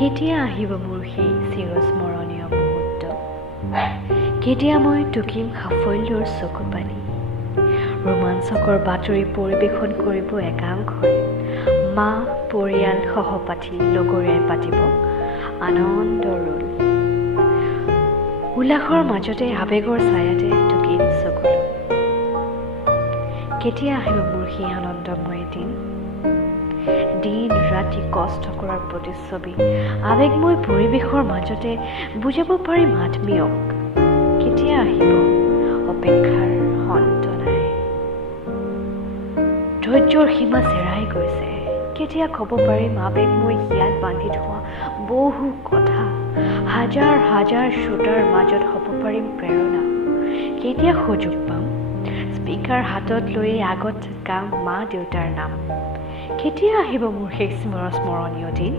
কেতিয়া আহিব মোৰ সেই চিৰস্মৰণীয় মুহূৰ্ত কেতিয়া মই টুকিম সাফল্যৰ চকু পানী ৰোমাঞ্চকৰ বাতৰি পৰিৱেশন কৰিব একাংশই মা পৰিয়াল সহপাঠী লগৰীয়াই পাতিব আনন্দৰ ৰোল উল্লাসৰ মাজতে আৱেগৰ ছায়াতে টুকিম চকুলো কেতিয়া আহিব মোৰ সেই আনন্দময় দিন ৰাতি কষ্ট কৰাৰ প্ৰতিচ্ছবি আৱেগময় পৰিৱেশৰ মাজতে বুজাব পাৰিম আত্মীয়ক কেতিয়া আহিব অপেক্ষাৰ অন্ত নাই ধৈৰ্যৰ সীমা চেৰাই গৈছে কেতিয়া ক'ব পাৰিম আৱেগময় হিয়াত বান্ধি থোৱা বহু কথা হাজাৰ হাজাৰ শ্ৰোতাৰ মাজত হ'ব পাৰিম প্ৰেৰণা কেতিয়া সুযোগ পাম স্পীকাৰ হাতত লৈ আগত গাম মা দেউতাৰ নাম কেতিয়া আহিব মোৰ সেই স্মৰণীয় দিন